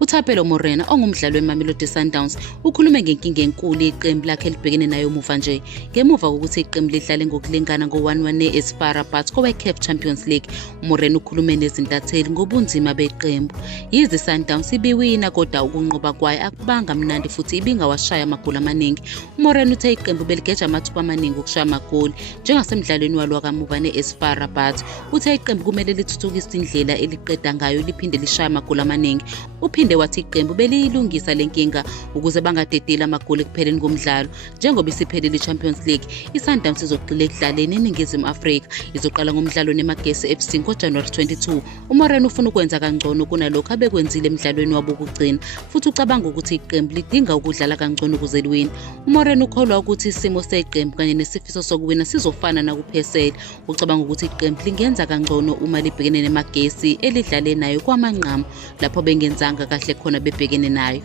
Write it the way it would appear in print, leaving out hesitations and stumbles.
uThapelo Morena ongumdlali weMamelodi Sundowns ukhulume ngenkinga enkulu iqembu lakhe elibhekene nayo muva nje ngemuva kokuthi iqembu lidlale ngokulingana ngo-1-1 ne-FAR Rabat kowe-CAF Champions League. Morena ukhulume nezintatheli ngobunzima beqembu. Yize iSundowns ibiwina kodwa ukunqoba kwayo akubanga mnandi futhi ibingawashaya amagoli amaningi. Morena uthe iqembu beligeja amathuba amaningi okushaya amagoli njengasemdlalweni walo wakamuva ne-FAR Rabat. Uthe iqembu kumele lithuthukise indlela eliqeda ngayo liphinde lishaya amagoli amaningi. Uphinde wathi iqembu beliyilungisa lenkinga ukuze bangadedeli amagoli ekupheleni komdlalo. Njengoba isiphelile iChampions League, iSundowns izogxila ekudlaleni eNingizimu Afrika. Izoqala ngomdlalo neMagesi FC ngoJanuwari 22. uMorena ufuna ukwenza kangcono kunalokho abekwenzile emdlalweni wabo wokugcina futhi ucabanga ukuthi iqembu lidinga ukudlala kangcono ukuze liwine. uMorena ukholwa ukuthi isimo seqembu kanye nesifiso sokuwina sizofana nakuphesela. Ucabanga ukuthi iqembu lingenza kangcono uma libhekene neMagesi elidlale nayo kwamanqamu lapho bengenzanga kahle khona bebhekene nayo.